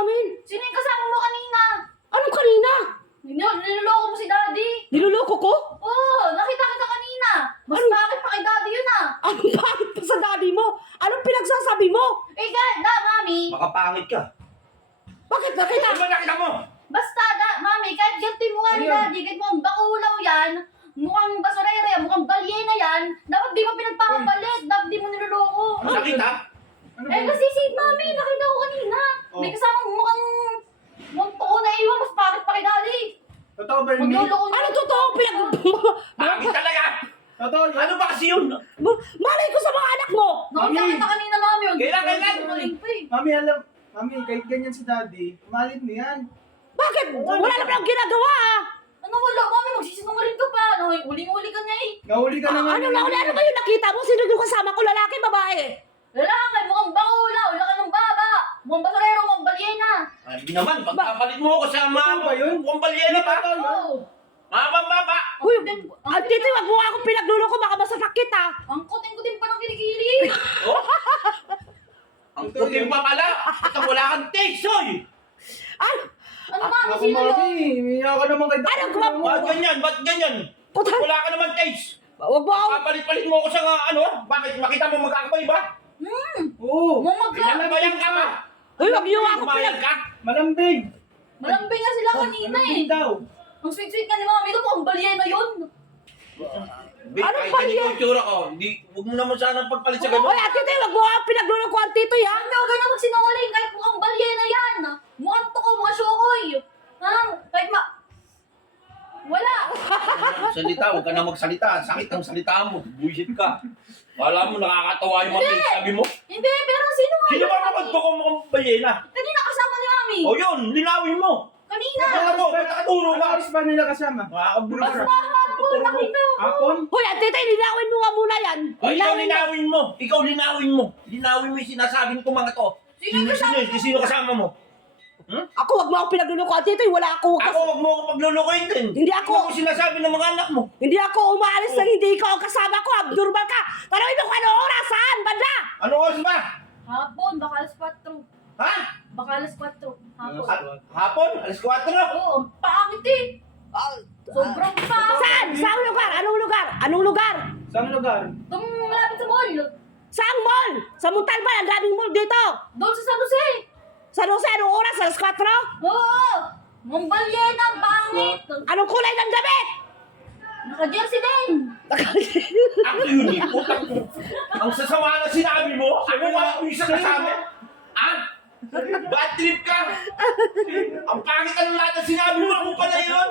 amin? Sino yung kasama mo kanina? Anong kanina? Niloloko mo si Daddy. Niloloko ko? Oo, nakita kita kanina. Mas Ano? bakit pa kay Daddy yun ah? Anong bakit pa sa daddy mo? Anong pinagsasabi mo? Eh, Mami. Makapangit ka. Bakit nakita? Ano ba nakita mo? Basta, Mami, kahit ganti mo nga ni Ayun. Daddy, kahit mukhang bakulaw yan, mukhang basurero yan, mukhang balyena yan, dapat di mo pinagpapapalit, dapat di mo niloloko. Ano nakita? Ano Eh, kasi si Mami, nakita ko kanina. Oh. May kasamang mukhang toko na iwan, mas bakit pa kay Daddy? Totoo ba yun, Mi? Magloloko Ano totoo? Pangit talaga. Totoo yun? Ano ba kasi yun? Malay ko sa mga anak mo! Nakita Mami. kita kanina, Mami. Kailan? Sinungaling pa eh. Mami, Mami, kahit ganyan si Daddy, malit mo yan. Bakit? Wala naman akong ginagawa ah! Ano wala, Mami? Magsisinungaling ka pa. Ano, huling-huli ka na eh. Nahuli ka na nga. Ano ba yung nakita mo? Sino yung kasama ko? Lalaki, babae? Lalaki, mukhang bakulaw, laki ng baba. Mukhang basurero, mukhang balyena. Ay, hindi naman. Pagpapalit mo ako sa mga Totoo ba yun? kumpalyena pa. Totoo yun? Oo. Mga baba. Uy, ang titi, wag mo akong pinagluloko, baka masasakit ah! Ang kuting-kuting pa ng kilikili. Oh? Ang puting pa pala. At wala kang taste, oy. Ano? Ano, Mami? Ako, Sino yun? Mami, umiyak ka naman kay Daddy. Ano, gumam- Ba't ganyan? Ba't ganyan? Puta! Wala ka naman taste. Wag mo akong... Papalit-palit mo ako sa ano? Bakit? Makita mo magkakabay ba? Oo. Mukhang Pinalabayan ka ba? Uy, wag niyo ako Kumayag ka? Malambing. malambing nga sila kanina eh. Malambing daw. Ang sweet-sweet nga ni Mami, ito mukhang balyena yun. Ano Kahit ba ganito yan? yung tsura ko, huwag mo naman sana pagpalit sa ganun. Uy, at titi, wag mo akong pinagluloko ang tito ha! Mami, huwag ka na magsinungaling kahit mukhang balyena yan. Mukhang toko, mukhang syokoy. Ha? Kahit wala. Salita, huwag ka na magsalita. Sakit ang salita mo. Buisit ka. Wala mo, nakakatawa yung mga sabi mo. Hindi, pero sino nga Sino yun? ba nakagtoko mo kang balyena? Kanina kasama ni Mami. O yun, linawin mo. Kanina. Ano mo, ba't nakaturo Ano ka? oras ba nila kasama? Nakakabulo Basta ka. hapon, nakita ko. Hapon? Hoy, at titi, linawin mo nga muna yan! Ay, ikaw Linawin mo! linawin mo. Ikaw linawin mo. Linawin mo yung sinasabi ko mga to. Sino yung kasama mo? Sino kasama mo? Ako, wag mo akong pinagluloko ang tito, wala ako... Ako, huwag mo ako paglulukoyin din. Hindi ako- Huwag mo sinasabi ng mga anak mo. Hindi ako umaalis na hindi ikaw ang kasama ko, abnormal ka! Tanawin mo kung ano oras, saan, banda! Ano oras ba? Hapon, baka alas 4. Ha? Baka alas 4. Hapon. Hapon? Alas 4 na? Oo, paangit eh. Sobrang paangit. Saan? Saan lugar? Anong lugar? Anong lugar? Saan lugar? Itong malapit sa mall. Saang mall? Sa Montalban, ang daming mall dito! Doon sa San Jose. Sa Jose, anong oras? Alas 4? Oo. Mambalyena, ang pangit. Anong kulay ng damit? Naka-jersey din. Ako yun eh. Putang ko. Ang sasama na sinabi mo, ako nga ang isa kasama. Ha? Bad trip ka. Ang pangit ang lahat na sinabi mo, ako pala yun.